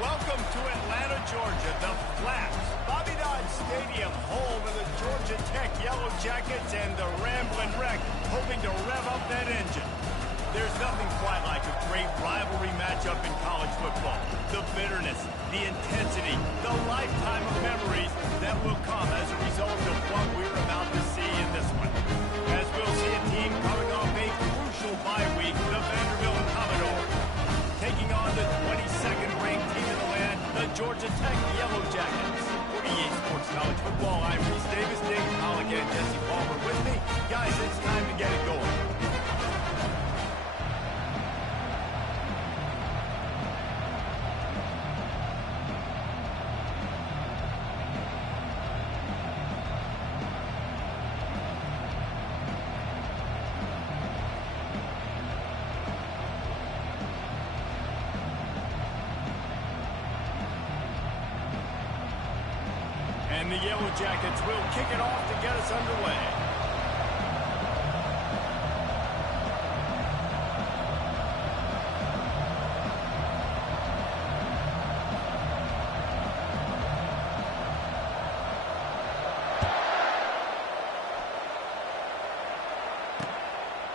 Welcome to Atlanta, Georgia, the Flaps. Bobby Dodd Stadium, home of the Georgia Tech Yellow Jackets and the Ramblin' Wreck, hoping to rev up that engine. There's nothing quite like a great rivalry matchup in college football. The bitterness, the intensity, the lifetime of memories that will come as a result of what we're about to see in this one. As we'll see a team coming off a crucial bye week, the Vanderbilt Commodores, taking on the 22nd ranked team in the land, the Georgia Tech Yellow Jackets. For EA Sports College Football, I'm Reese Davis, Dave Pollock, and Jesse Palmer with me. Guys, it's time to get it going. And the Yellow Jackets will kick it off to get us underway.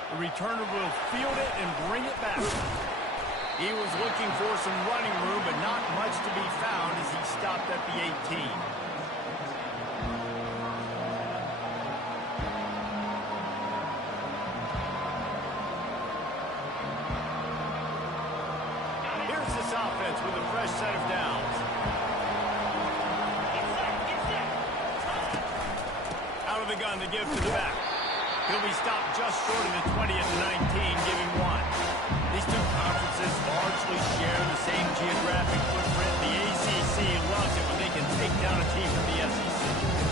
The returner will field it and bring it back. He was looking for some running room, but not much to be found as he stopped at the 18. Offense with a fresh set of downs. Out of the gun to give to the back. He'll be stopped just short of the 20 at the 19, giving one. These two conferences largely share the same geographic footprint. The ACC loves it when they can take down a team from the SEC.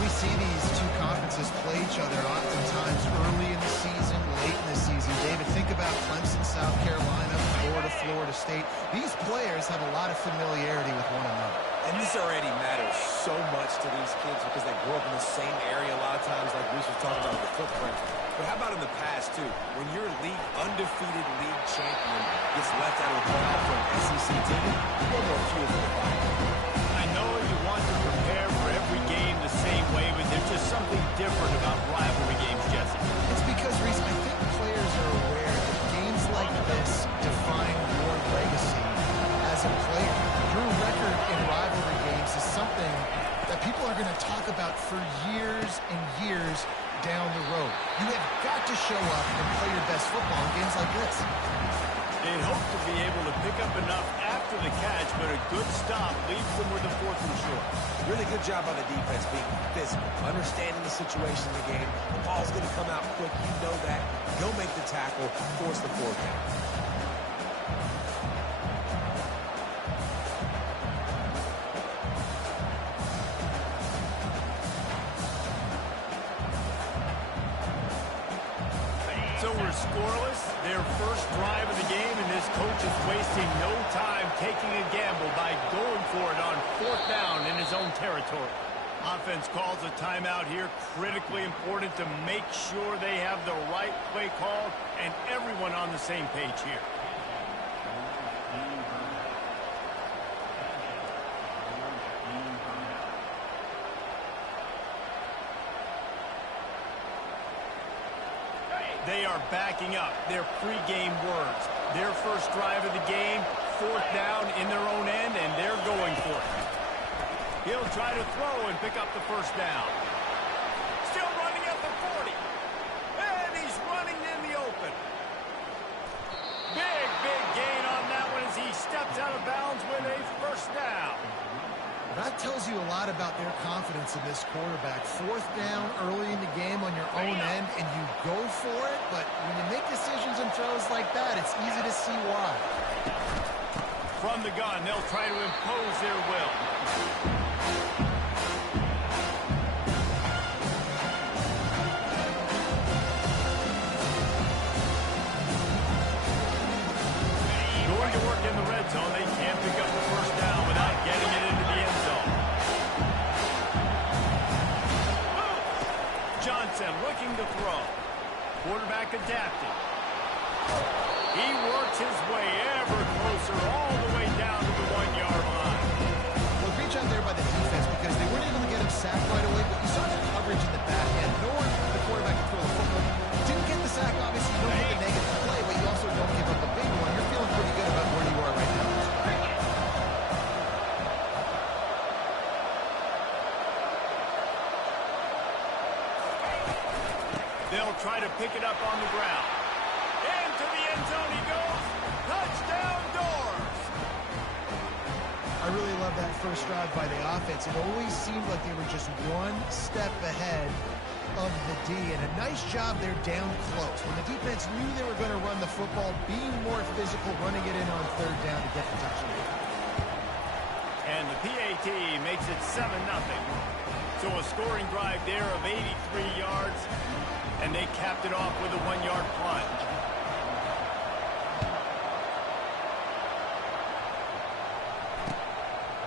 We see these two conferences play each other oftentimes early in the season, late in the season. David, think about Clemson, South Carolina, Florida, Florida State. These players have a lot of familiarity with one another. And this already matters so much to these kids because they grew up in the same area a lot of times, like Bruce was talking about with the footprint. But how about in the past, too? When your undefeated league champion gets left out of the playoff for an SEC team, you go more fuel for the fire. I know you want to prepare for every game the same way, but there's just something different about rivalry games, Jesse. It's because, Reese, I think players are aware that games like this define your legacy as a player. Your record in rivalry games is something that people are going to talk about for years and years down the road. You have got to show up and play your best football in games like this. They'd hope to be able to pick up enough after the catch, but a good stop leaves them with a 4th and short. Really good job by the defense being physical, understanding the situation in the game. The ball's going to come out quick. You know that. Go make the tackle, force the 4th down. So we're scoreless, their first drive of the game, and this coach is wasting no time taking a gamble by going for it on 4th down in his own territory. Offense calls a timeout here, critically important to make sure they have the right play call and everyone on the same page here. They are backing up their pregame words. Their first drive of the game, 4th down in their own end, and they're going for it. He'll try to throw and pick up the 1st down. Still running at the 40. And he's running in the open. Big gain on that one as he steps out of bounds with a 1st down. That tells you a lot about their confidence in this quarterback. 4th down early in the game on your own end, and you go for it, but when you make decisions and throws like that, it's easy to see why. From the gun, they'll try to impose their will. Going to work in the red zone. They can't pick up the 1st down without getting it into the end zone. Johnson looking to throw. Quarterback adapting. He works his way ever closer all the way down to the 1-yard line. job there by the defense because they weren't able to get him sacked right away, but you saw that coverage in the back end. No one, the quarterback, can throw the football. Didn't get the sack, obviously. You don't get the negative play, but you also don't give up a big one. You're feeling pretty good about where you are right now. They'll try to pick it up on the ground. Into the end zone he goes. Touchdown, Doors! I really love that first drive by the offense. It always seemed like they were just one step ahead of the D, and a nice job there down close. When the defense knew they were going to run the football, being more physical, running it in on third down to get the touchdown. And the PAT makes it 7-0. So a scoring drive there of 83 yards, and they capped it off with a 1-yard plunge.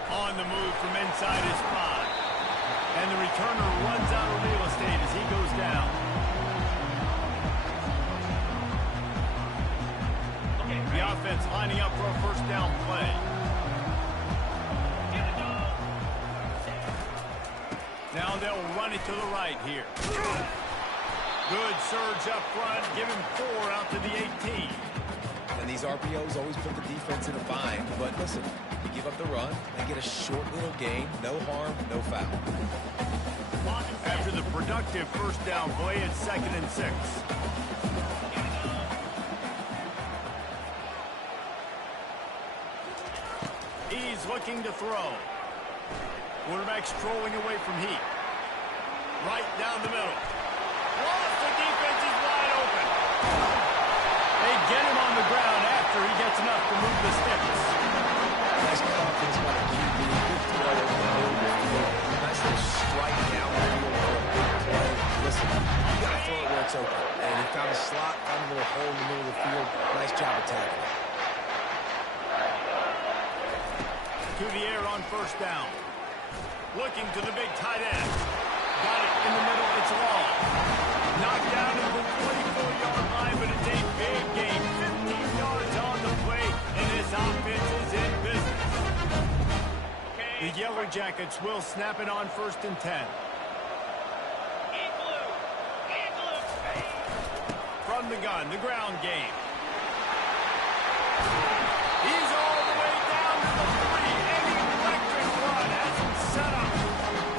On the move from inside his 5. And the returner runs out of real estate as he goes down. The offense lining up for a first down play. Now they'll run it to the right here. Good surge up front. Give him 4 out to the 18. And these RPOs always put the defense in a bind. But listen, you give up the run, they get a short little gain. No harm, no foul. After the productive first down play, it's 2nd and 6. He's looking to throw. Quarterback strolling away from heat. Right down the middle. Lost, the defense is wide open. They get him on the ground after he gets enough to move the sticks. Nice confidence by the QB. Good throw over the middle. Nice little strike down the middle for a big play. Listen, you got to throw it where it's open. And he found a slot, found a little hole in the middle of the field. Nice job attacking it. To the air on first down. Looking to the big tight end. Got it in the middle. It's long. Knocked down to the 24-yard line, but it's a big gain. 15 yards on the play, and this offense is in business. The Yellow Jackets will snap it on 1st and 10. From the gun, the ground game. He's all the way down to the 3, and the electric run has him set up.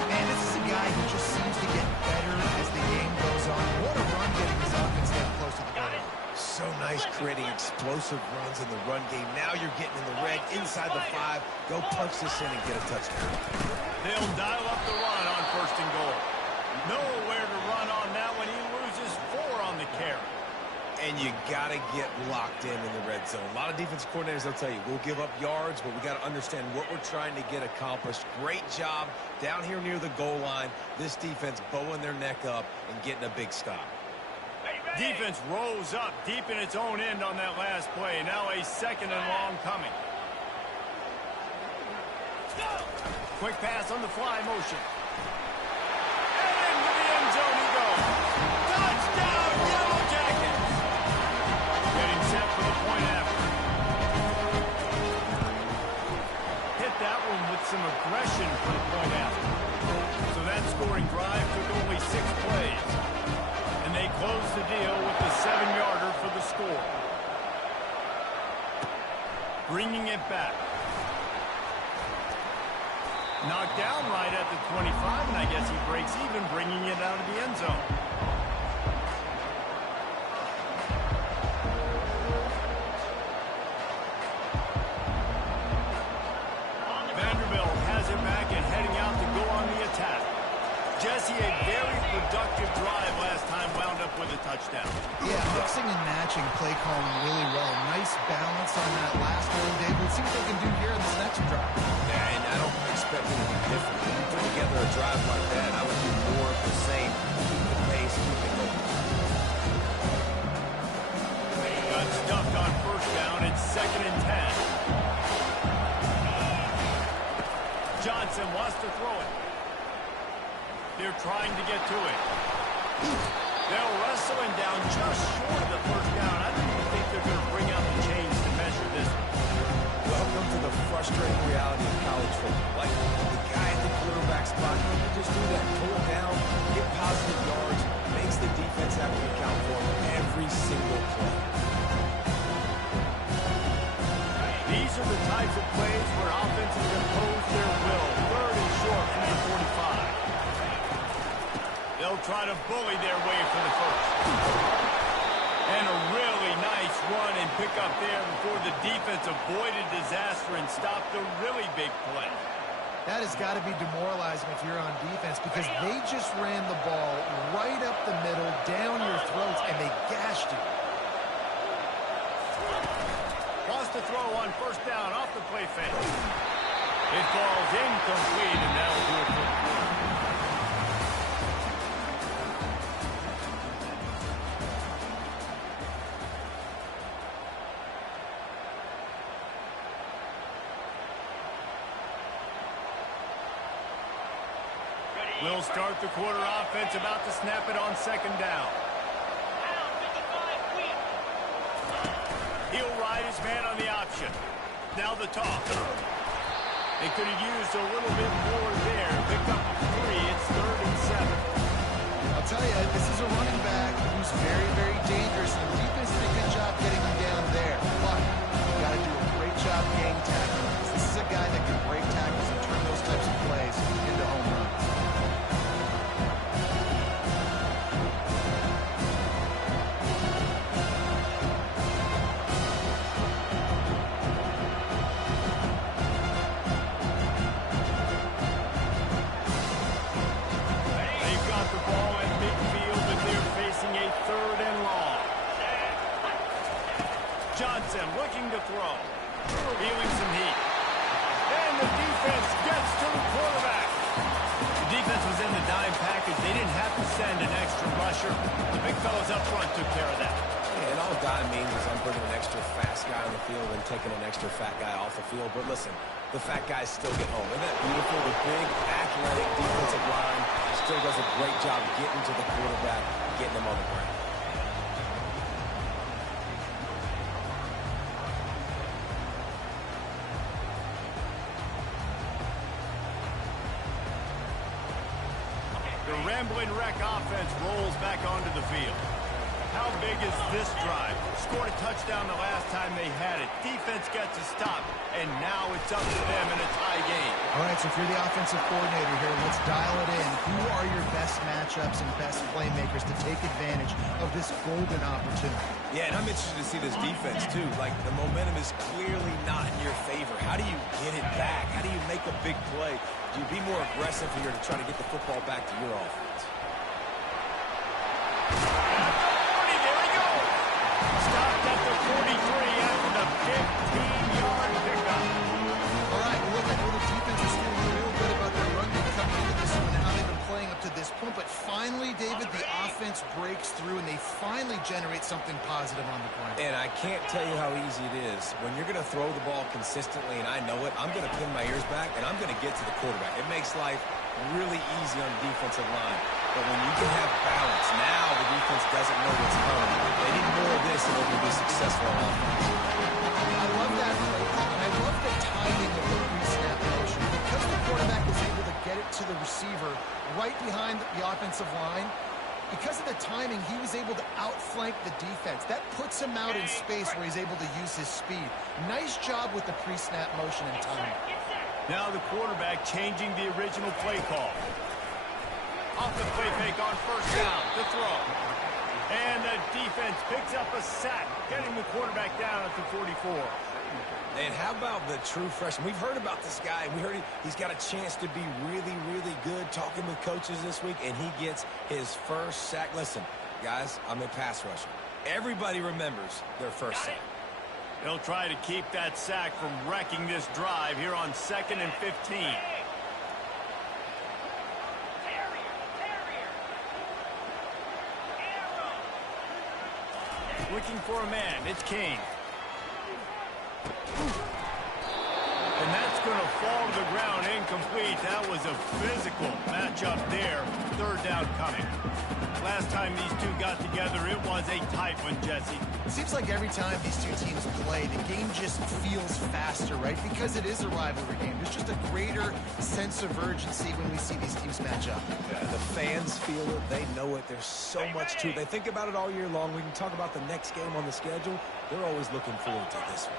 Man, this is a guy who just seems to get better as the game goes on. What a run getting his offense down close to the goal. So nice creating explosive runs in the run game. Now you're getting in the red inside the 5. Go punch this in and get a touchdown. They'll dial up the run on 1st and goal. Nowhere to run on that one. He loses 4 on the carry. And you got to get locked in the red zone. A lot of defense coordinators, they'll tell you, we'll give up yards, but we got to understand what we're trying to get accomplished. Great job down here near the goal line. This defense bowing their neck up and getting a big stop. Defense rose up deep in its own end on that last play. Now a 2nd and long coming. Quick pass on the fly motion. And into the end zone he goes. Touchdown, Yellow Jackets! Getting set for the point after. Hit that one with some aggression for the point after. So that scoring drive took only 6 plays. And they close the deal with the 7-yarder for the score. Bringing it back. Knocked down right at the 25, and I guess he breaks even, bringing it out of the end zone. Vanderbilt has it back and heading out to go on the attack. Jesse, a very productive drive last time, wound up with a touchdown. Yeah, mixing and matching play calling really well. Nice balance on that last one, Dave. We'll see what they can do here in this next drive. Yeah, and I don't expect it to be different. When you put together a drive like that, I would do more of the same. Keep the pace, keep it going. Got stuffed on first down. It's 2nd and 10. Johnson wants to throw it. They're trying to get to it. They'll wrestle him down just short of the first down. I don't even think they're going to bring out the chains to measure this one. Welcome to the frustrating reality of college football. Like, the plays where offenses impose their will. Third and short from the 45. They'll try to bully their way for the first. And a really nice run and pick up there before the defense avoided disaster and stopped a really big play. That has got to be demoralizing if you're on defense because they just ran the ball right up the middle, down your throats, and they gashed you. Wants to throw on first down off the play fake. It falls incomplete, and that'll do it for the quarter. We'll start the quarter offense about to snap it on second down. He'll ride his man on the option. Now the toss. They could have used a little bit more there. Picked up 3. It's 3rd and 7. I'll tell you, this is a running back who's very, very dangerous. And the defense did a good job getting him down there. But you got to do a great job gang tackling. This is a guy that can break tackles and turn those types of plays into home runs. Looking to throw. Feeling some heat. And the defense gets to the quarterback. The defense was in the dime package. They didn't have to send an extra rusher. The big fellas up front took care of that. Yeah, and all dime means is I'm putting an extra fast guy on the field and taking an extra fat guy off the field. But listen, the fat guys still get home. Isn't that beautiful? The big, athletic defensive line still does a great job getting to the quarterback, getting him on the ground. The Rambling Wreck offense rolls back onto the field. How big is this drive? Scored a touchdown the last time they had it. Defense gets a stop, and now it's up to them in a tie game. All right, so if you're the offensive coordinator here, let's dial it in. Who are your best matchups and best playmakers to take advantage of this golden opportunity? Yeah, and I'm interested to see this defense, too. Like, the momentum is clearly not in your favor. How do you get it back? How do you make a big play? Do you be more aggressive here to try to get the football back to your offense? There he goes. Stopped at the 43 after the 15-yard pickup. All right, well, look, I know the defense is feeling real good about their run game coming into this one and how they've been playing up to this point. But finally, David, the offense breaks through, and they finally generate something positive on the ground. And I can't tell you how easy it is. When you're going to throw the ball consistently, and I know it, I'm going to pin my ears back, and I'm going to get to the quarterback. It makes life really easy on the defensive line. But when you can have balance, now the defense doesn't know what's coming. They need more of this in order to be successful on offense. I love that play, and I love the timing of the pre-snap motion. Because the quarterback was able to get it to the receiver right behind the offensive line, because of the timing, he was able to outflank the defense. That puts him out in space where he's able to use his speed. Nice job with the pre-snap motion and timing. Now the quarterback changing the original play call. Off the play fake on first down, the throw. And the defense picks up a sack, getting the quarterback down at the 44. And how about the true freshman? We've heard about this guy. We heard he's got a chance to be really, really good. Talking with coaches this week, and he gets his first sack. Listen, guys, I'm a pass rusher. Everybody remembers their first sack. They'll try to keep that sack from wrecking this drive here on 2nd and 15. Looking for a man. It's Kane. And that's going to fall to the ground incomplete. That was a physical matchup there. 3rd down coming. Last time these two got together, it was a tight one, Jesse. It seems like every time these two teams play, the game just feels faster, right? Because it is a rivalry game. There's just a greater sense of urgency when we see these teams match up. Yeah, the fans feel it. They know it. There's so much to it. They think about it all year long. We can talk about the next game on the schedule. They're always looking forward to this one.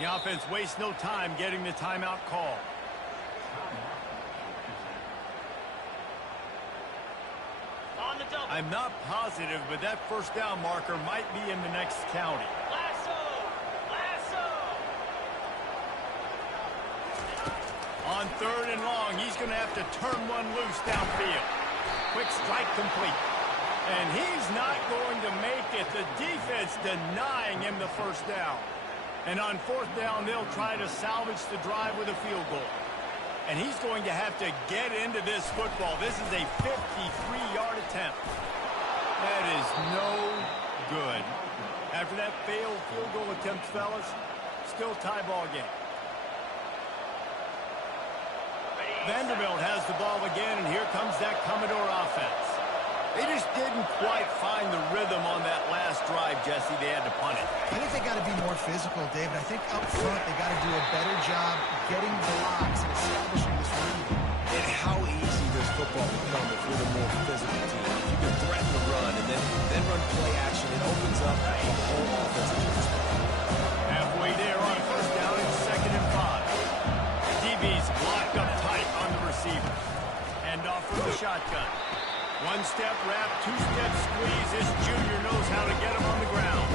The offense wastes no time getting the timeout call. I'm not positive, but that first down marker might be in the next county. On 3rd and long, he's going to have to turn one loose downfield. Quick strike complete. And he's not going to make it. The defense denying him the first down. And on 4th down, they'll try to salvage the drive with a field goal. And he's going to have to get into this football. This is a 53-yard attempt. That is no good. After that failed field goal attempt, fellas, still tie ball game. Vanderbilt has the ball again, and here comes that Commodore offense. They just didn't quite find the rhythm on that last drive, Jesse. They had to punt it. I think they got to be more physical, David. I think up front they got to do a better job getting blocks and establishing this run game. And how easy does football become if you're the more physical team? If you can threaten the run and then run play action, it opens up the whole offense. Halfway there on 1st down, it's 2nd and 5. DB's locked up tight on the receiver. And off from the shotgun. 1-step wrap, 2-step squeeze. This junior knows how to get him on the ground.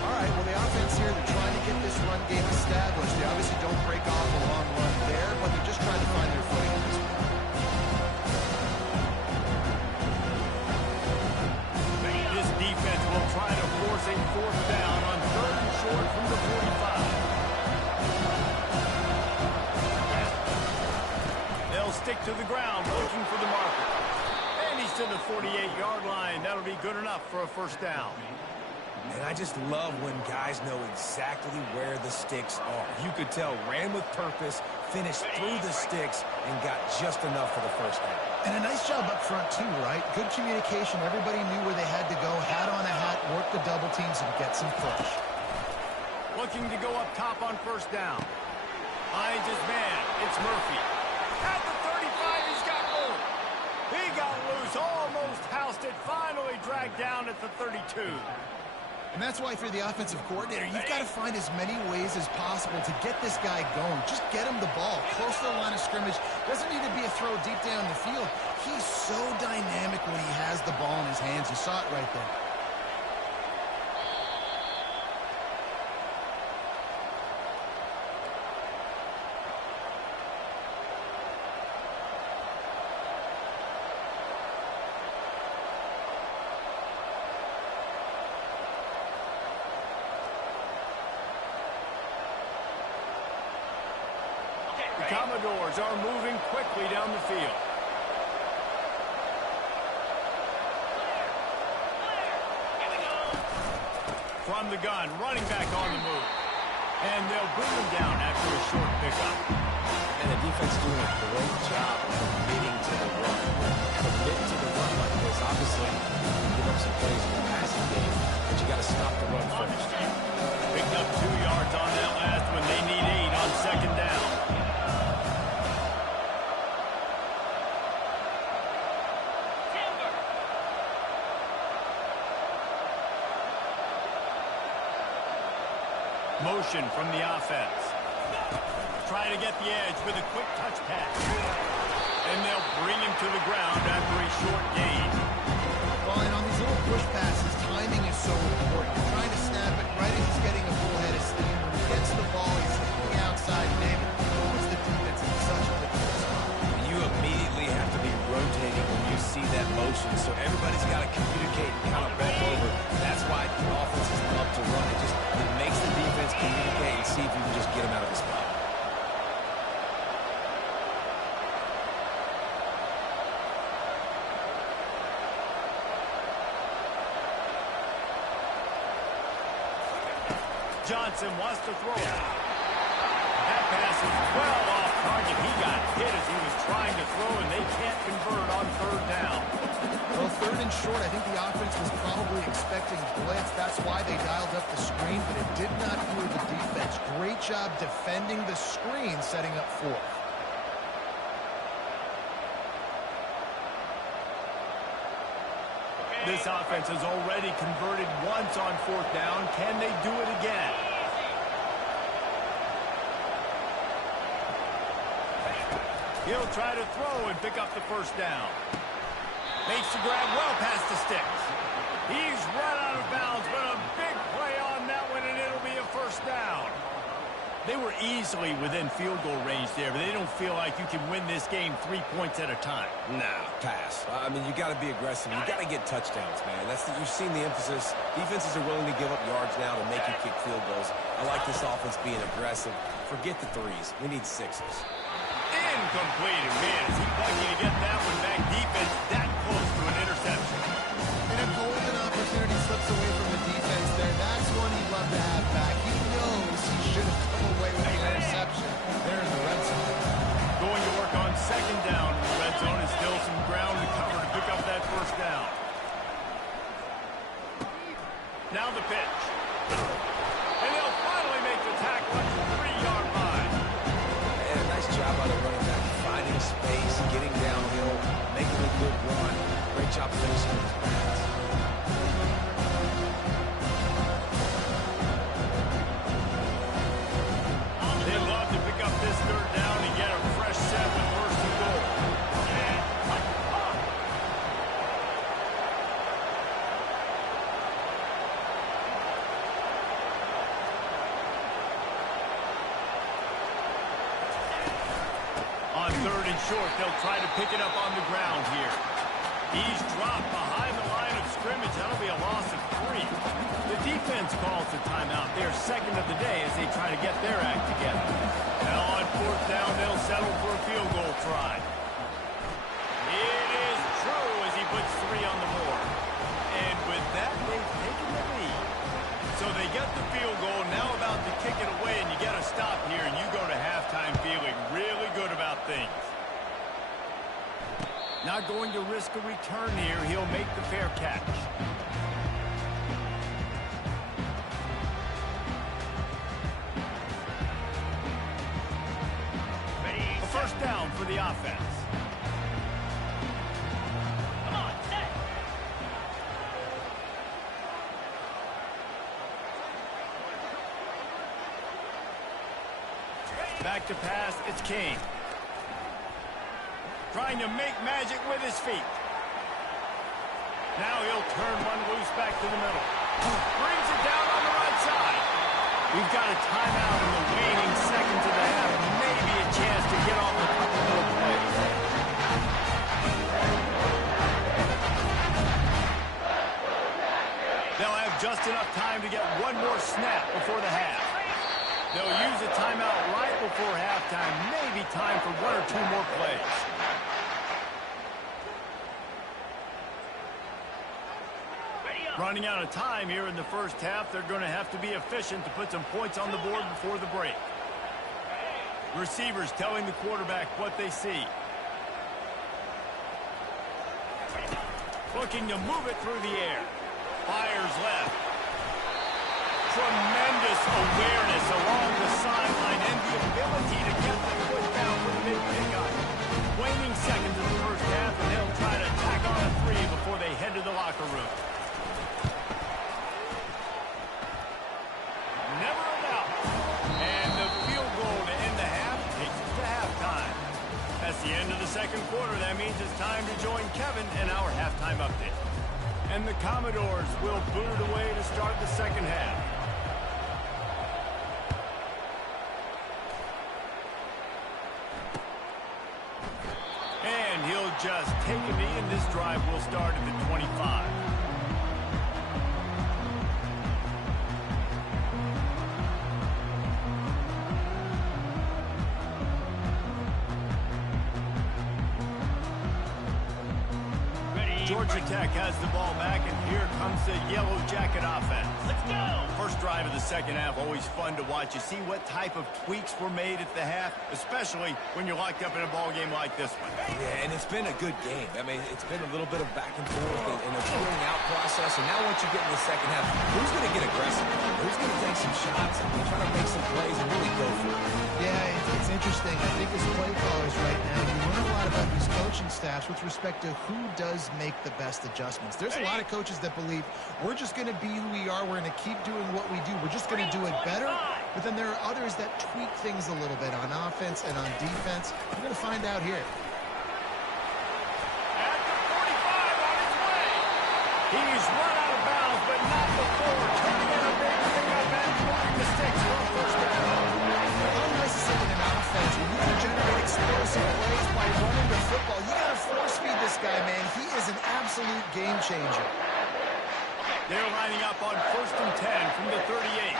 All right, well, the offense here, they're trying to get this run game established. They obviously don't break off a long run there, but they're just trying to find their footing in this one. This defense will try to force a 4th down on 3rd and short from the 45. They'll stick to the ground looking for the marker. And he's to the 48-yard line. That'll be good enough for a 1st down. And I just love when guys know exactly where the sticks are. You could tell, ran with purpose, finished through the sticks, and got just enough for the 1st down. And a nice job up front, too, right? Good communication. Everybody knew where they had to go, hat on a hat, work the double teams, and get some push. Looking to go up top on 1st down. Finds his man. It's Murphy. At the 35, he's got room. He got loose, almost housed it, finally dragged down at the 32. And that's why, if you're the offensive coordinator, you've got to find as many ways as possible to get this guy going. Just get him the ball close to the line of scrimmage. Doesn't need to be a throw deep down the field. He's so dynamic when he has the ball in his hands. You saw it right there. The Commodores are moving quickly down the field. From the gun, running back on the move. And they'll bring him down after a short pickup. And the defense doing a great job of committing to the run. Commit to the run like this. Obviously, you give up some plays in the passing game, but you got to stop the run first. Picked up 2 yards on that last one. They need 8 on 2nd down. Motion from the offense. Trying to get the edge with a quick touch pass. And they'll bring him to the ground after a short gain. Well, and on these little push passes, timing is so important. You're trying to snap it right as he's getting a full head of steam. When he gets the ball, he's hitting the outside. David puts the defense in such a difficult spot. You immediately have to be rotating when you see that motion, so everybody's got to communicate and kind of bend over. That's why the offenses love to run. It makes the defense communicate and see if you can just get him out of the spot. Johnson wants to throw it. That pass is well off target. He got hit as he was trying to throw, and they can't convert on 3rd down. Well, 3rd and short, I think the offense was probably expecting blitz. That's why they dialed up the screen, but it did not fool the defense. Great job defending the screen, setting up 4th. This offense has already converted once on 4th down. Can they do it again? He'll try to throw and pick up the first down. Makes the grab well past the sticks. He's run out of bounds, but a big play on that one, and it'll be a first down. They were easily within field goal range there, but they don't feel like you can win this game 3 points at a time. Nah, pass. I mean, you got to be aggressive. You got to get touchdowns, man. You've seen the emphasis. Defenses are willing to give up yards now to make you kick field goals. I like this offense being aggressive. Forget the threes. We need sixes. Incomplete. Man, is he lucky to get that one back. Defense that close to an interception. And a golden opportunity slips away from the defense there. That's one he'd love to have back. He knows he should have come away with the interception there in the red zone. Going to work on second down in the red zone, and still some ground to cover to pick up that first down. Now the pitch. And they'll finally make the tackle at the 3-yard line. And a nice job by the running back, finding space, getting downhill, making a good run. Great job finishing with his pass. They'd love to pick up this third down and get a fresh set with first and goal. On third and short, they'll try to pick it up on the ground here. He's dropped behind the line of scrimmage. That'll be a loss of 3. The defense calls the timeout. They're second of the day as they try to get their act together. Now on fourth down, they'll settle for a field goal try. It is true as he puts 3 on the board. And with that, they've taken the lead. So they get the field goal, now about to kick it away, and you get a stop here, and you go to halftime feeling really good about things. Not going to risk a return here. He'll make the fair catch. A first down for the offense. Come on, set. Back to pass, it's King. Trying to make magic with his feet. Now he'll turn one loose back to the middle. Brings it down on the right side. We've got a timeout in the waning seconds of the half. Maybe a chance to get off a couple more plays. They'll have just enough time to get one more snap before the half. They'll use a timeout right before halftime. Maybe time for 1 or 2 more plays. Running out of time here in the first half. They're going to have to be efficient to put some points on the board before the break. Receivers telling the quarterback what they see. Looking to move it through the air. Fires left. Tremendous awareness along the sideline and the ability to get the foot down for the big pickup. Waning seconds in the first half, and they'll try to tack on a 3 before they head to the locker room. Never a doubt. And the field goal to end the half takes us to halftime. That's the end of the second quarter. That means it's time to join Kevin in our halftime update. And the Commodores will boot it away to start the second half. And he'll just take a knee, and this drive will start at the 25. Georgia Tech has the ball back, and here comes the Yellow Jacket offense. Let's go! First drive of the second half, always fun to watch. You see what type of tweaks were made at the half, especially when you're locked up in a ball game like this one. Yeah, and it's been a good game. I mean, it's been a little bit of back and forth and a feeling out process, and now once you get in the second half, who's going to get aggressive? Who's going to take some shots and try to make some plays and really go for it? Yeah, it's interesting. I think as play callers right now, you learn a lot about these coaching staffs with respect to who does make the best adjustments. There's a lot of coaches that believe we're just going to be who we are. We're going to keep doing what we do. We're just going to do it better. but then there are others that tweak things a little bit on offense and on defense. We're going to find out here. At the 45 on his way. He's run out of bounds, but not before turning in a big pickup and moving the sticks for a first down. Unnecessary in offense. When you can generate explosive plays by running the football, you got to force feed this guy, man. He is an absolute game changer. They're lining up on 1st and 10 from the 38.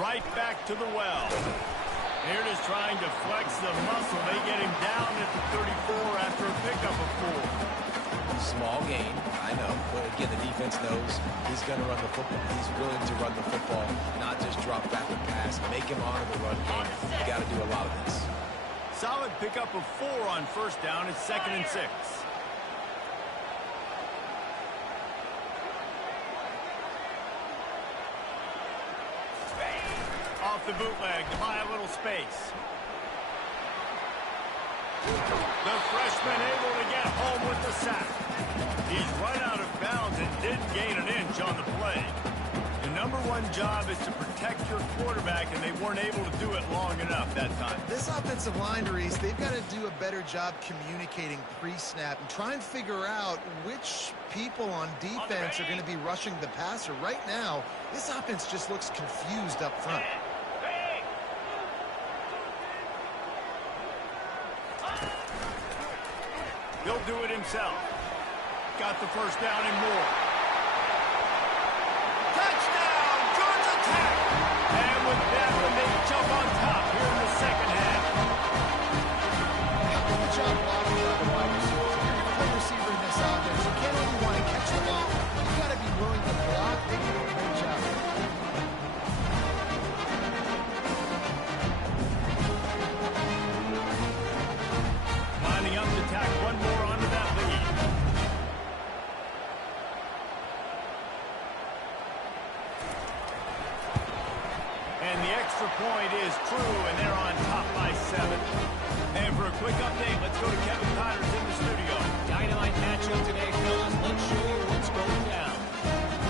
Right back to the well. Here it is trying to flex the muscle. They get him down at the 34 after a pickup of 4. Small gain, I know. But again, the defense knows he's going to run the football. He's willing to run the football, not just drop back and pass. Make him honor the run game. You got to do a lot of this. Solid pickup of 4 on first down. It's 2nd and 6. Off the bootleg to buy a little space. The freshman able to get home with the sack. He's run out of bounds and didn't gain an inch on the play. The number one job is to protect your quarterback, and they weren't able to do it long enough that time. This offensive line, Reese, they've got to do a better job communicating pre-snap and try and figure out which people on defense are going to be rushing the passer. Right now, this offense just looks confused up front. He'll do it himself. Got the first down and more. Touchdown, Georgia Tech! And with that one, they jump on top here in the second half. Good job blocking by the wide receivers. If you're going to play receiver in this offense, you can't only want to catch the ball, you got to be willing to block. They did a great job. Lining up to tack one more onto that lead. And the extra point is true, and they're on top by 7. And for a quick update, let's go to Kevin Connors in the studio. Dynamite matchup today, fellas. Let's show you what's going down.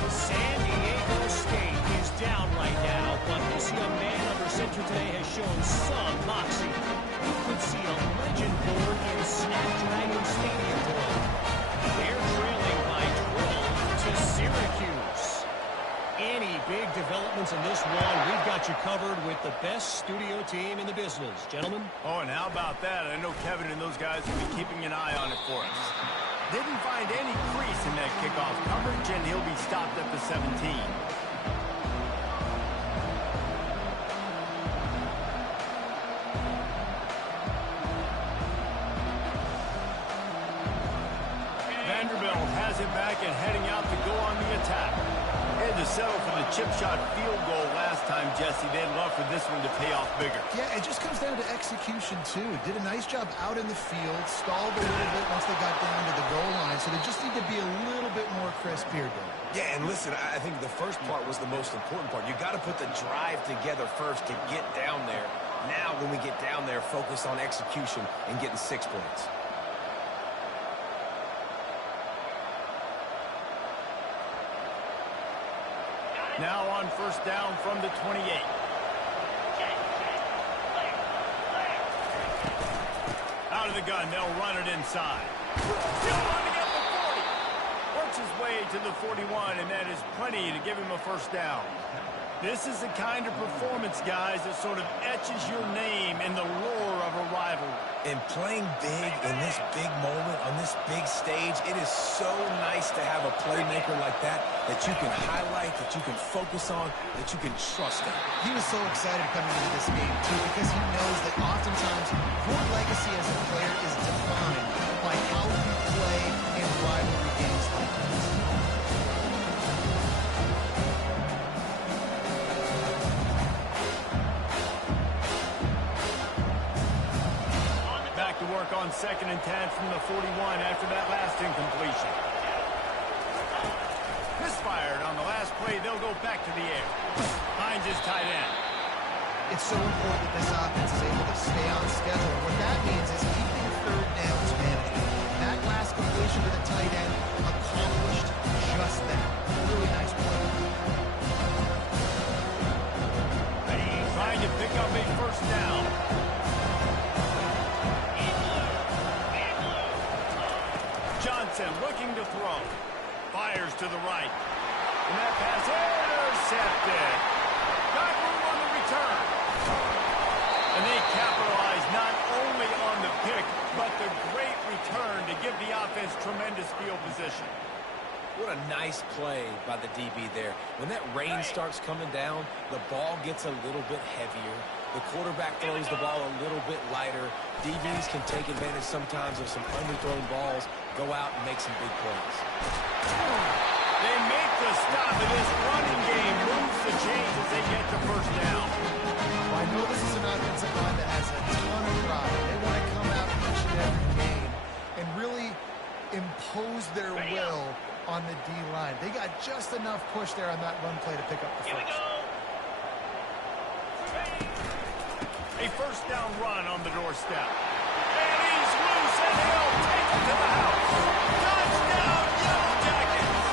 San Diego State is down right now, but this young man under center today has shown some moxie. You could see a legend born in Snapdragon Stadium today. They're trailing by 12 to Syracuse. Any big developments in this one, we've got you covered with the best studio team in the business. Gentlemen? Oh, and how about that? I know Kevin and those guys will be keeping an eye on it for us. Didn't find any crease in that kickoff coverage, and he'll be stopped at the 17. Vanderbilt has it back and heading out to go on the attack. They had to settle for the chip shot field goal last time, Jesse. They'd love for this one to pay off bigger. Yeah, it just comes down to execution, too. Did a nice job out in the field, stalled a little bit once they got down to the goal line, so they just need to be a little bit more crisp here, Dave. Yeah, and listen, I think the first part was the most important part. You got to put the drive together first to get down there. Now, when we get down there, focus on execution and getting 6 points. Now on first down from the 28. Out of the gun, they'll run it inside. Still running at the 40. Works his way to the 41, and that is plenty to give him a first down. This is the kind of performance, guys, that sort of etches your name in the lore of a rivalry. And playing big in this big moment, on this big stage, it is so nice to have a playmaker like that you can highlight, that you can focus on, that you can trust in. He was so excited coming into this game, too, because he knows that oftentimes your legacy as a player is defined by how you play in rivalry games like this. Back to work on 2nd and 10 from the 41 after that last incompletion. Misfired on the last play. They'll go back to the air. Hines is tight end. It's so important that this offense is able to stay on schedule. What that means is keeping third downs Johnson looking to throw. Fires to the right. And that pass intercepted. Got room on the return. And they capitalize not only on the pick, but the great return to give the offense tremendous field position. What a nice play by the DB there. When that rain starts coming down, the ball gets a little bit heavier. The quarterback throws the ball a little bit lighter. DBs can take advantage sometimes of some underthrown balls, go out and make some big plays. They make the stop, and this running game moves the chains as they get the first down. Well, I know this is an offensive line that has a ton of pride. They want to come out each and every game and really impose their will on the D-line. They got just enough push there on that run play to pick up the first. A first down run on the doorstep. And he's loose, and he'll take it to the house. Touchdown, Yellow Jackets!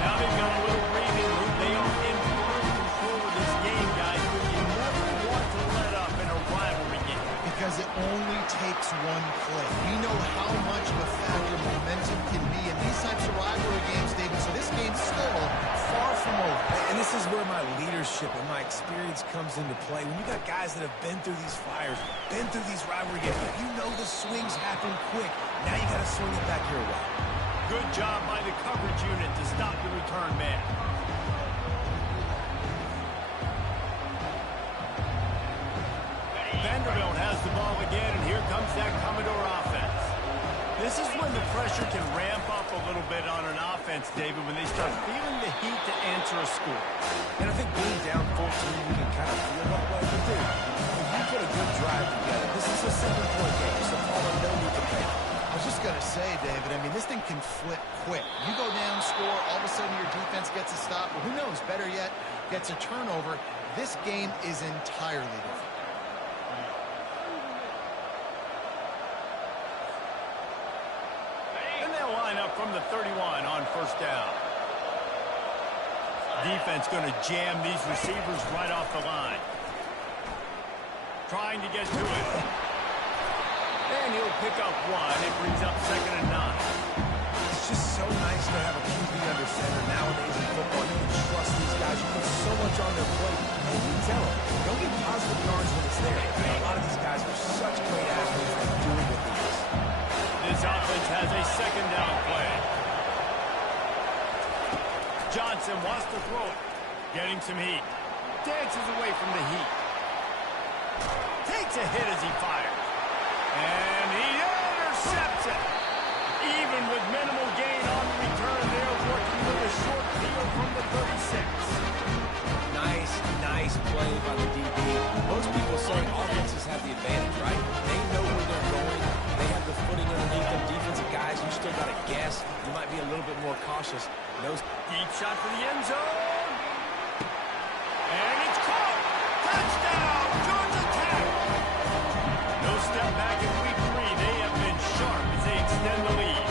Now they've got a little breathing room. They are in firm control of this game, guys, but you never want to let up in a rivalry game. Because it only takes one play. We know how much of a factor momentum can be in these types of rivalry games, David, so this game's still far from over. And this is where my leadership and my experience comes into play. When you got guys that have been through these fires, been through these rivalry games, you know the swings happen quick. Now you got to swing it back your way. Good job by the coverage unit to stop the return man. Vanderbilt has the ball again, and here comes that Commodore offense. This is when the pressure can ramp up a little bit on an offense, David, when they start feeling the heat to answer a score. And I think being down 14, you can kind of feel that way. But dude, if you put a good drive together, this is a 7-point game, so Paula, no need to panic. I was just going to say, David, I mean, this thing can flip quick. You go down, score, all of a sudden your defense gets a stop. Well, who knows? Better yet, gets a turnover. This game is entirely different. From the 31 on first down. Defense going to jam these receivers right off the line. Trying to get to it. And he'll pick up one. It brings up 2nd and 9. It's just so nice to have a QB under center nowadays in football. You can trust these guys. You put so much on their plate. And you tell them, don't get positive yards when it's there. And a lot of these guys are such great athletes that do it with these. This offense has a 2nd down play. Johnson wants to throw it. Getting some heat. Dances away from the heat. Takes a hit as he fires. And he intercepts it. Even with minimal gain on the return, they're working with a short field from the 36. Nice play by the DB. Most people say offenses have the advantage, right? They know where they're going. They have the footing underneath them. Defensive guys, you still got to guess. You might be a little bit more cautious. Deep shot for the end zone. And it's caught. Touchdown, Georgia Tech. No step back in week 3. They have been sharp as they extend the lead.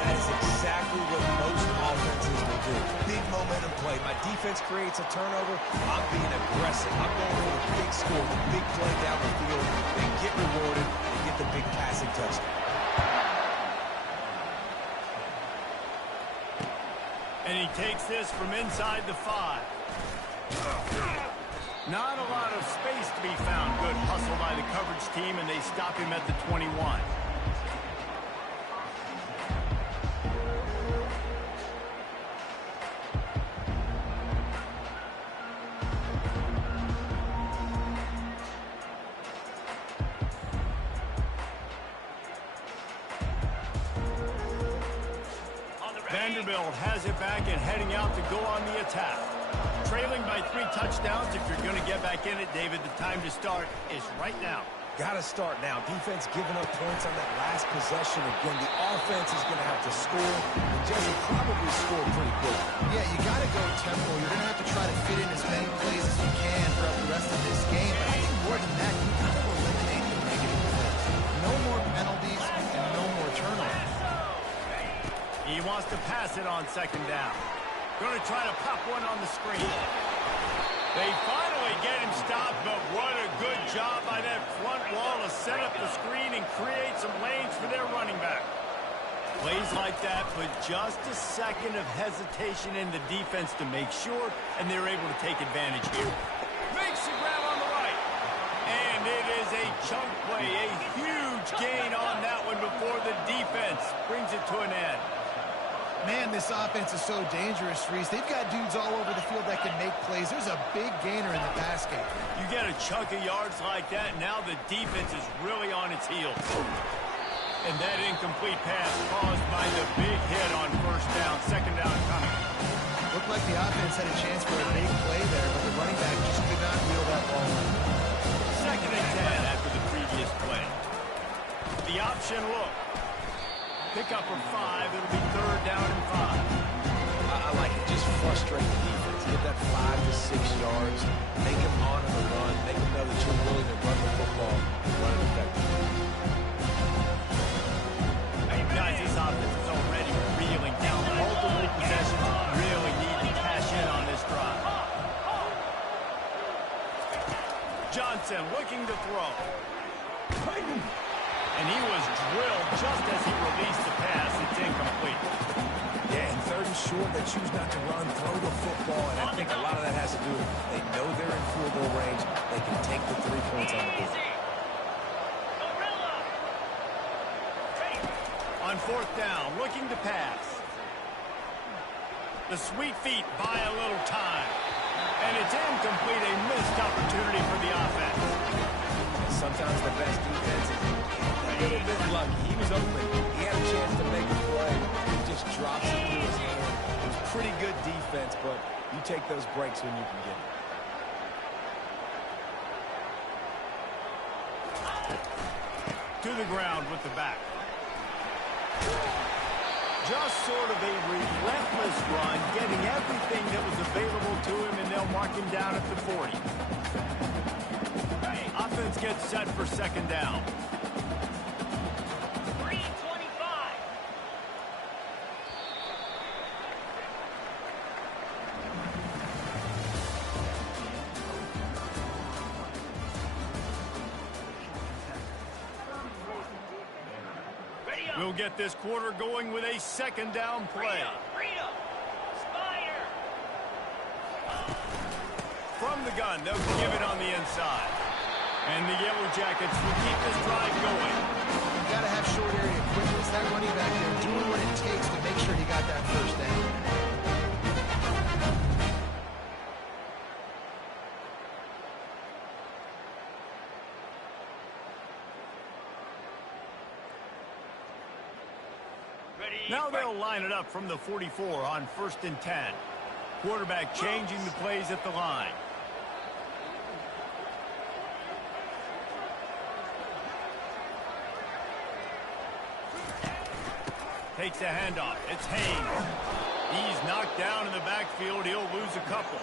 That is exactly what most offenses will do. Big momentum play. My defense creates a turnover. I'm being aggressive. I'm going for the big score, the big play down the field. They get rewarded. They get the big passing touchdown. And he takes this from inside the 5. Not a lot of space to be found. Good hustle by the coverage team, and they stop him at the 21. Vanderbilt has it back and heading out to go on the attack. Trailing by 3 touchdowns. If you're going to get back in it, David, the time to start is right now. Got to start now. Defense giving up points on that last possession. Again, the offense is going to have to score. And Jesse probably score pretty quick. Yeah, you got to go tempo. You're going to have to try to fit in as many plays as you can throughout the rest of this game. But I think more than that, you got to eliminate the negative plays. No more penalties and no more turnovers. He wants to pass it on 2nd down. Going to try to pop one on the screen. They finally get him stopped, but what a good job by that front wall to set up the screen and create some lanes for their running back. Plays like that put just a second of hesitation in the defense to make sure, and they're able to take advantage here. Makes the grab on the right. And it is a chunk play, a huge gain on that one before the defense brings it to an end. Man, this offense is so dangerous, Reese. They've got dudes all over the field that can make plays. There's a big gainer in the pass game. You get a chunk of yards like that, now the defense is really on its heels. And that incomplete pass caused by the big hit on first down, second down coming. Looked like the offense had a chance for a big play there, but the running back just could not wheel that ball in. Second and 10 after the previous play. The option look. Pick up from 5. It'll be third down and 5. I like it. Just frustrate the defense. Get that 5 to 6 yards. Make them honor the run. Make them know that you're willing to run the football and run it effectively. Guys, this offense is already reeling down. Multiple possessions really need to cash in on this drive. Johnson looking to throw. And he was drilled just as he released the pass. It's incomplete. Yeah, and third and short, they choose not to run, throw the football, and I think a lot of that has to do with they know they're in field goal range. They can take the 3 points on the board. On fourth down, looking to pass. The sweet feet buy a little time. And it's incomplete, a missed opportunity for the offense. Sometimes the best defense is a little bit lucky. He was open. He had a chance to make a play. He just drops it through his hand. It was pretty good defense, but you take those breaks when you can get it. To the ground with the back. Just sort of a relentless run, getting everything that was available to him, and they'll mark him down at the 40. Offense gets set for second down. 3:25. We'll get this quarter going with a second down play. Freedom. Spider. From the gun, they'll give it on the inside. And the Yellow Jackets will keep this drive going. You got to have short area quickness. That running back there doing what it takes to make sure he got that first down. Now they'll line it up from the 44 on first and 10. Quarterback changing the plays at the line. Takes a handoff. It's Haynes. He's knocked down in the backfield. He'll lose a couple.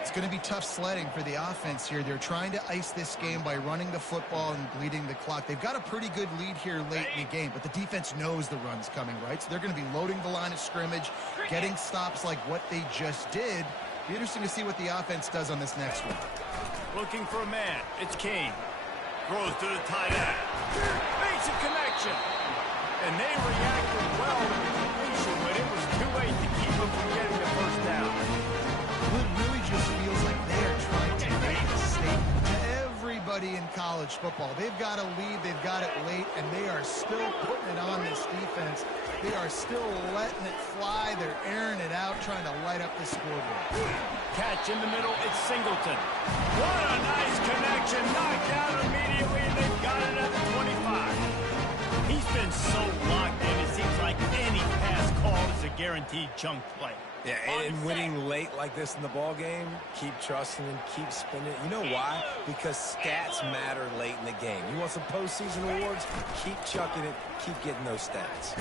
It's going to be tough sledding for the offense here. They're trying to ice this game by running the football and bleeding the clock. They've got a pretty good lead here late in the game, but the defense knows the run's coming, right? So they're going to be loading the line of scrimmage, getting stops like what they just did. Be interesting to see what the offense does on this next one. Looking for a man. It's Kane. Throws to the tight end. Makes a connection. And they reacted well to the completion, but it was too late to keep them from getting the first down. It really just feels like they are trying to make a statement to everybody in college football. They've got a lead, they've got it late, and they are still putting it on this defense. They are still letting it fly. They're airing it out, trying to light up the scoreboard. Catch in the middle, it's Singleton. What a nice connection. Knocked out immediately, and they've got it at the 25. He's been so locked in, it seems like any pass call is a guaranteed chunk play. Yeah, and winning late like this in the ball game, keep trusting and keep spinning. You know why? Because stats matter late in the game. You want some postseason awards? Keep chucking it. Keep getting those stats.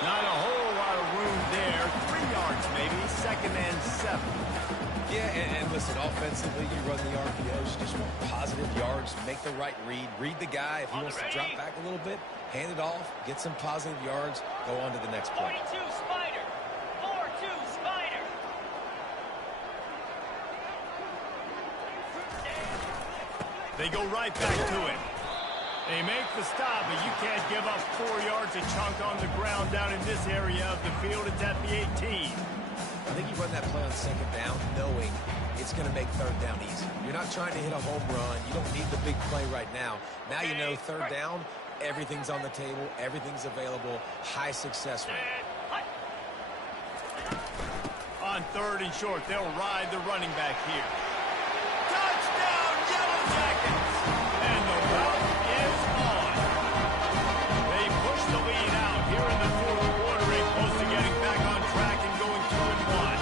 Not a whole lot of room there. 3 yards maybe. Second and 7. Yeah, and listen, offensively, you run the RPOs. You just want positive yards. Make the right read. Read the guy. If he wants to drop back a little bit, hand it off. Get some positive yards. Go on to the next play. 42 Spider. 4-2 Spider. They go right back to him. They make the stop, but you can't give up 4 yards a chunk on the ground down in this area of the field. It's at the 18. I think you run that play on second down knowing it's going to make third down easy. You're not trying to hit a home run. You don't need the big play right now. Now you know third down, everything's on the table, everything's available, high success rate. On third and short, they'll ride the running back here. Touchdown, Yellow Jackets! And the route is on. They push the lead out here in the fourth quarter and close to getting back on track and going 2-1.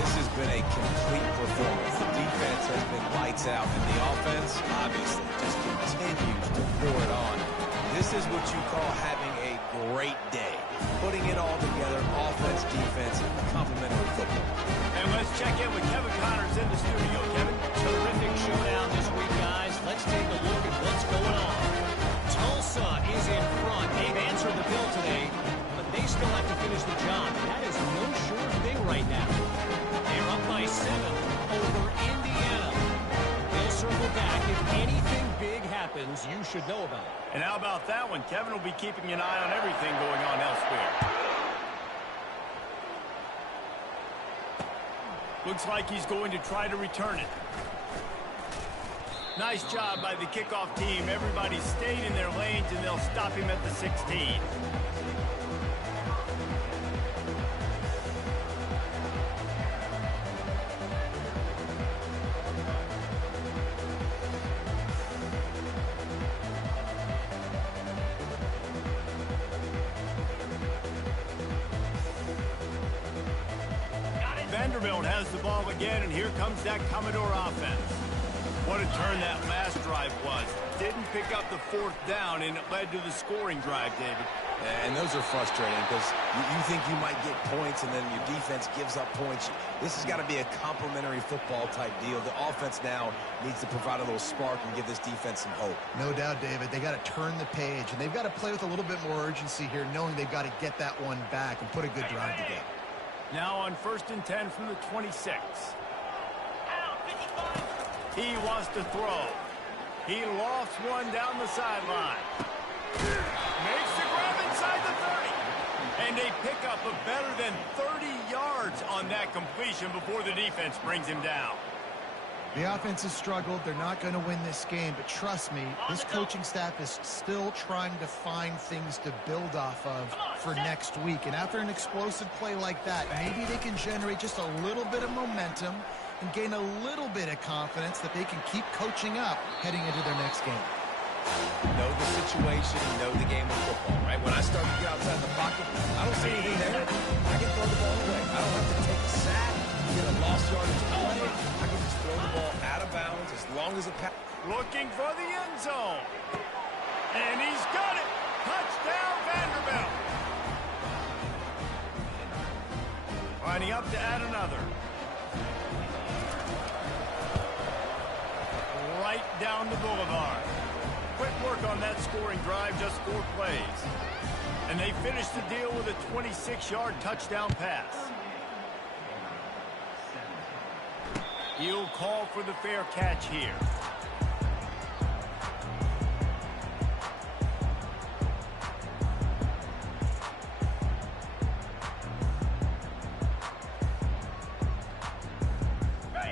This has been a complete performance. The defense has been lights out, and the offense, obviously, just continues to pour it on. This is what you call having a great day. Putting it all together, offense, defense, complementary football. And let's check in with Kevin Connors in the studio. Kevin? Terrific showdown this week, guys. Let's take a look at what's going on. Tulsa is in front. They've answered the bell today, but they still have to finish the job. That is no sure thing right now. They're up by 7 over Indiana. They'll circle back. If anything big happens, you should know about it. And how about that one? Kevin will be keeping an eye on everything going on elsewhere. Looks like he's going to try to return it. Nice job by the kickoff team. Everybody stayed in their lanes, and they'll stop him at the 16. Vanderbilt has the ball again, and here comes that Commodore offense. What a turn that last drive was. Didn't pick up the fourth down, and it led to the scoring drive, David. And those are frustrating because you think you might get points, and then your defense gives up points. This has got to be a complementary football type deal. The offense now needs to provide a little spark and give this defense some hope. No doubt, David. They got to turn the page, and they've got to play with a little bit more urgency here, knowing they've got to get that one back and put a good drive together. Now on 1st and 10 from the 26. He wants to throw. He lofts one down the sideline. Makes the grab inside the 30. And a pickup of better than 30 yards on that completion before the defense brings him down. The offense has struggled. They're not going to win this game, but trust me, this coaching staff is still trying to find things to build off of for next week. And after an explosive play like that, maybe they can generate just a little bit of momentum and gain a little bit of confidence that they can keep coaching up heading into their next game. Know the situation, know the game of football, right? When I start to get outside the pocket, I don't see anything there. I can throw the ball away. I don't have to take a sack, get a lost yardage play. I can just throw the ball out of bounds as long as it passes. Looking for the end zone. And he's got it. Touchdown, Vanderbilt. Lining up to add another. Right down the boulevard. Quick work on that scoring drive, just 4 plays. And they finish the deal with a 26-yard touchdown pass. He'll call for the fair catch here.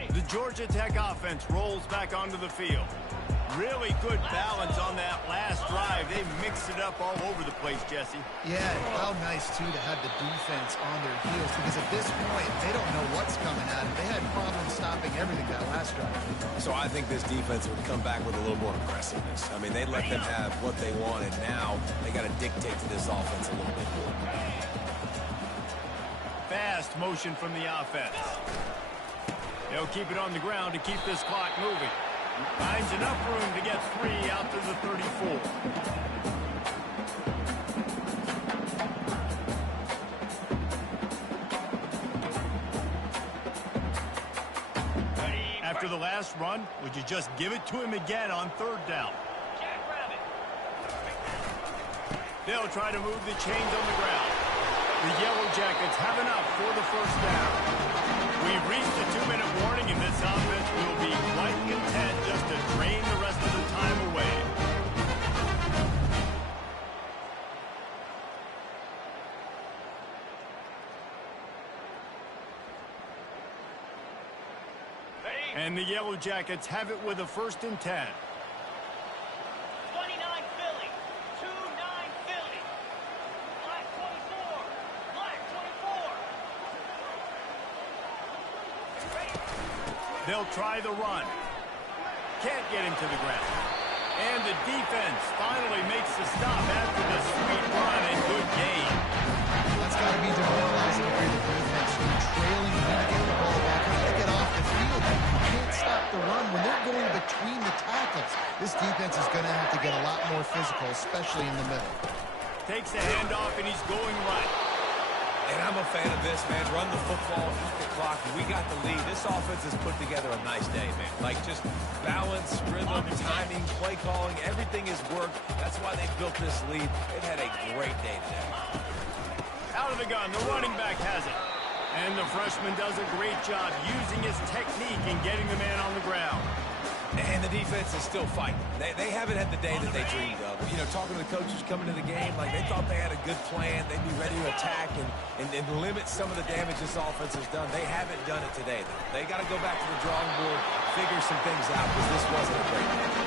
The Georgia Tech offense rolls back onto the field. Really good balance on that last drive. They mixed it up all over the place, Jesse. Yeah, how nice, too, to have the defense on their heels, because at this point, they don't know what's coming at them. They had problems stopping everything that last drive. So I think this defense would come back with a little more aggressiveness. I mean, they let them have what they wanted. Now they got to dictate to this offense a little bit more. Fast motion from the offense. They'll keep it on the ground to keep this clock moving. Finds enough room to get 3 out to the 34. After the last run, would you just give it to him again on 3rd down? They'll try to move the chains on the ground. The Yellow Jackets have enough for the 1st down. We've reached the 2-minute warning, and this offense will be quite content just to drain the rest of the time away. And the Yellow Jackets have it with a 1st and 10. 29 Philly. 2-9 Philly. Black 24. Black 24. They'll try the run. Can't get him to the ground. And the defense finally makes the stop after the sweet run and good gain. That's got to be demoralizing if you're the defense. You're trailing, you need to get the ball back, you need to get off the field. You can't stop the run when they're going between the tackles. This defense is going to have to get a lot more physical, especially in the middle. Takes the handoff, and he's going right. And I'm a fan of this, man. Run the football, keep the clock. We got the lead. This offense has put together a nice day, man. Like, just balance, rhythm, timing, play calling, everything has worked. That's why they built this lead. They've had a great day today. Out of the gun, the running back has it. And the freshman does a great job using his technique and getting the man on the ground. And the defense is still fighting. They haven't had the day that they dreamed of. You know, talking to the coaches coming to the game, like they thought they had a good plan. They'd be ready to attack and limit some of the damage this offense has done. They haven't done it today, though. They got to go back to the drawing board, figure some things out, because this wasn't a great day.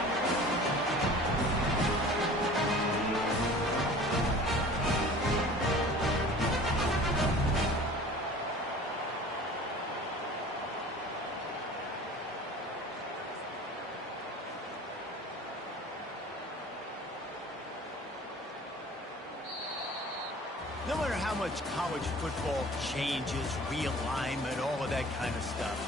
No matter how much college football changes, realignment, all of that kind of stuff,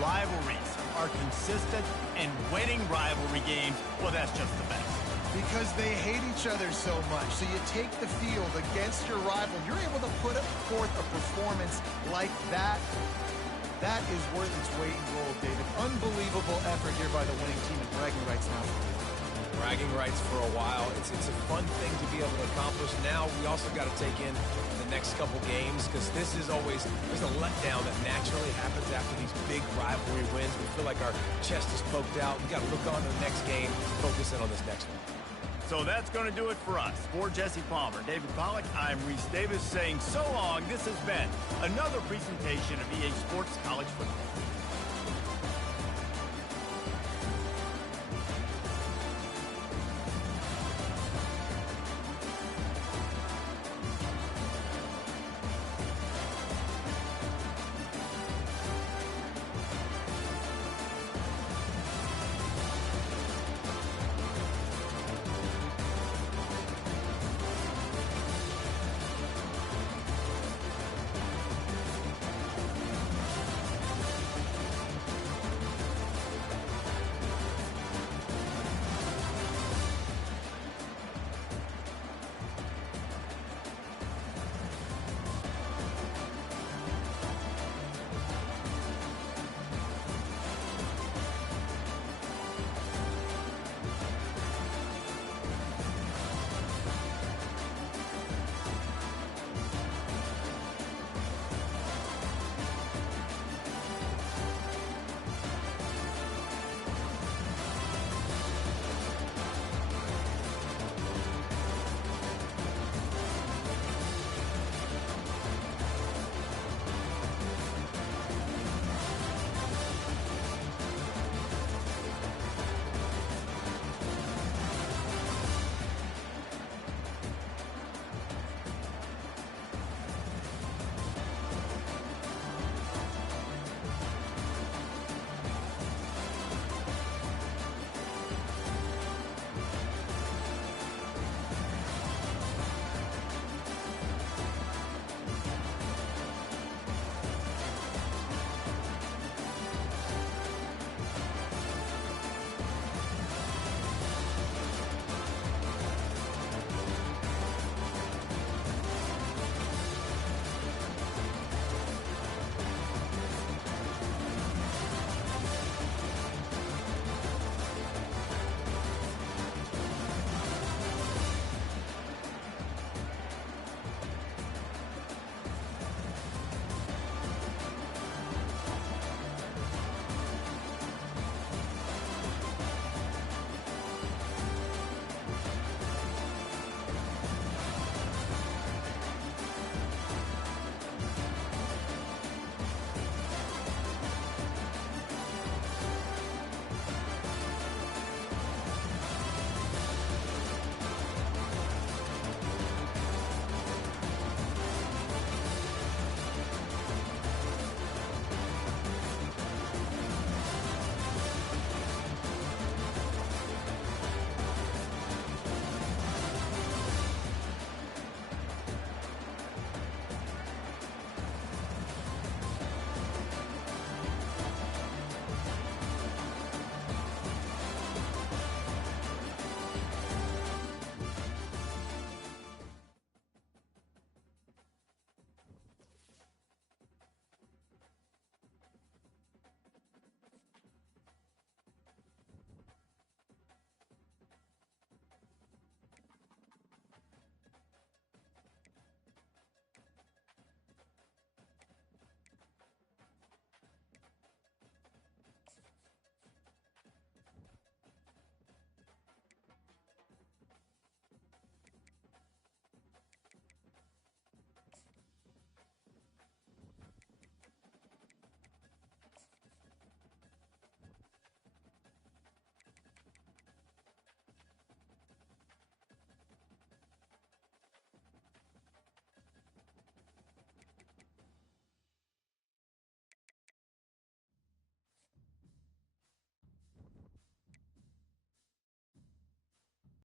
rivalries are consistent, and winning rivalry games, well, that's just the best. Because they hate each other so much. So you take the field against your rival. You're able to put forth a performance like that. That is worth its weight in gold, David. Unbelievable effort here by the winning team, and bragging rights now. Bragging rights for a while. It's a fun thing to be able to accomplish. Now we also got to take in the next couple games, because this is always, there's a letdown that naturally happens after these big rivalry wins. We feel like our chest is poked out. We got to look on to the next game, focus in on this next one. So that's going to do it for us. For Jesse Palmer, David Pollack, I'm Reese Davis saying so long. This has been another presentation of EA Sports College Football.